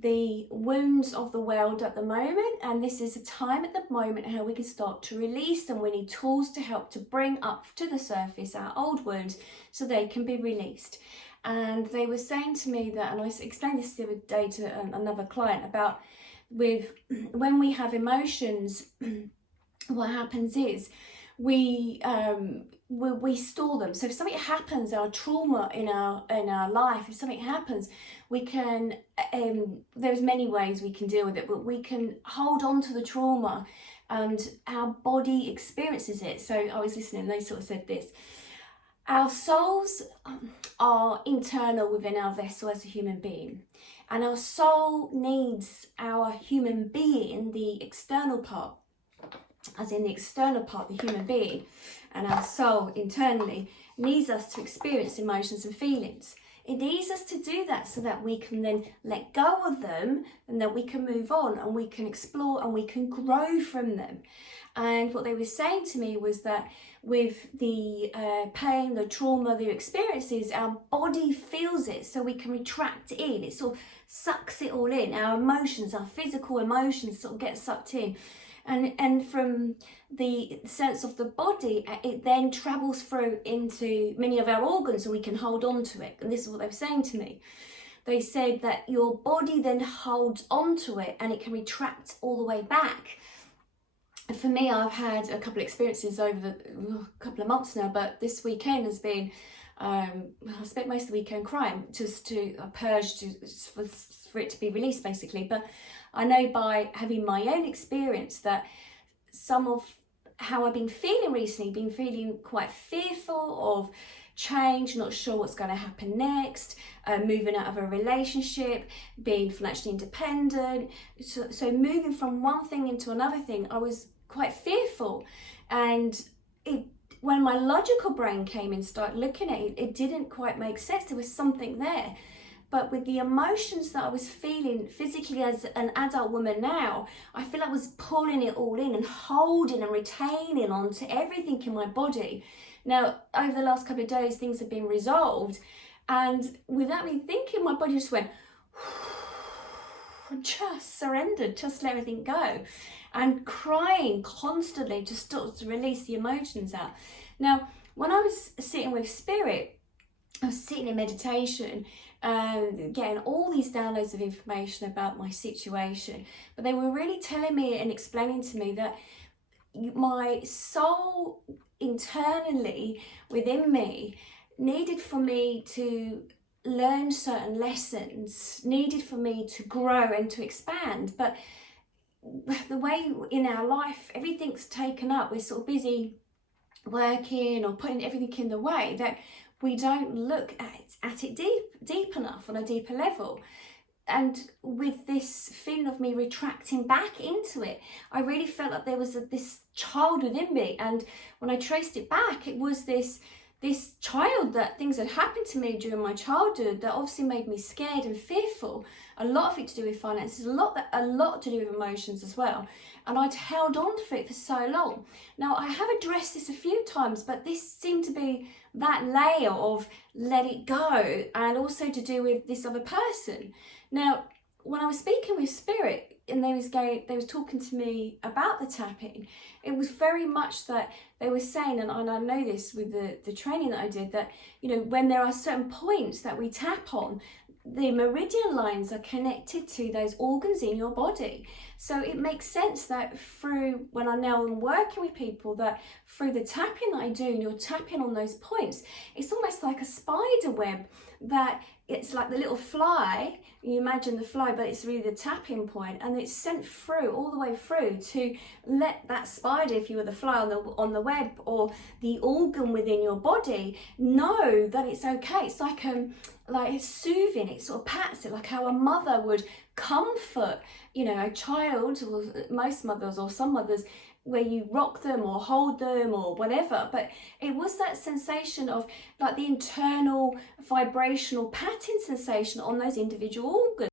the wounds of the world at the moment, and this is a time at the moment how we can start to release them. We need tools to help to bring up to the surface our old wounds so they can be released. And they were saying to me that, and I explained this the other day to another client, about when we have emotions, what happens is we store them. So if something happens, our trauma in our life, if something happens, we can there's many ways we can deal with it, but we can hold on to the trauma and our body experiences it. So I was listening and they sort of said this: our souls are internal within our vessel as a human being, and our soul needs our human being, the external part, as in the external part, the human being, and our soul internally needs us to experience emotions and feelings. It needs us to do that so that we can then let go of them, and that we can move on and we can explore and we can grow from them. And what they were saying to me was that with the pain, the trauma, the experiences, our body feels it, so we can retract in. It sort of sucks it all in. Our emotions, our physical emotions sort of get sucked in. And from the sense of the body, it then travels through into many of our organs so we can hold on to it. And this is what they were saying to me. They said that your body then holds on to it and it can retract all the way back. And for me, I've had a couple of experiences over the couple of months now, but this weekend has been, I spent most of the weekend crying just to purge, for it to be released basically. But I know by having my own experience that some of how I've been feeling recently, been feeling quite fearful of change, not sure what's going to happen next, moving out of a relationship, being financially independent. So moving from one thing into another thing, I was quite fearful. And when my logical brain came in, started looking at it, it didn't quite make sense. There was something there. But with the emotions that I was feeling physically as an adult woman now, I feel I was pulling it all in and holding and retaining onto everything in my body. Now, over the last couple of days, things have been resolved. And without me thinking, my body just went, just surrendered, just let everything go. And crying constantly just to release the emotions out. Now, when I was sitting with Spirit, I was sitting in meditation, getting all these downloads of information about my situation, but they were really telling me and explaining to me that my soul internally within me needed for me to learn certain lessons, needed for me to grow and to expand. But the way in our life everything's taken up, we're sort of busy working or putting everything in the way that we don't look at it deep enough, on a deeper level. And with this feeling of me retracting back into it, I really felt like there was this child within me. And when I traced it back, it was this child, that things had happened to me during my childhood that obviously made me scared and fearful. A lot of it to do with finances, a lot to do with emotions as well. And I'd held on to it for so long. Now, I have addressed this a few times, but this seemed to be that layer of let it go, and also to do with this other person. Now, when I was speaking with Spirit and they was talking to me about the tapping, it was very much that they were saying, and I know this with the training that I did, that, you know, when there are certain points that we tap on, the meridian lines are connected to those organs in your body. So it makes sense that through, when I now am working with people, that through the tapping that I do, and you're tapping on those points, it's almost like a spider web, that it's like the little fly, you imagine the fly, but it's really the tapping point, and it's sent through, all the way through, to let that spider, if you were the fly on the web, or the organ within your body, know that it's okay. It's like it's soothing, it sort of pats it, like how a mother would comfort, you know, a child, or most mothers, or some mothers, where you rock them or hold them or whatever. But it was that sensation of like the internal vibrational patting sensation on those individual organs.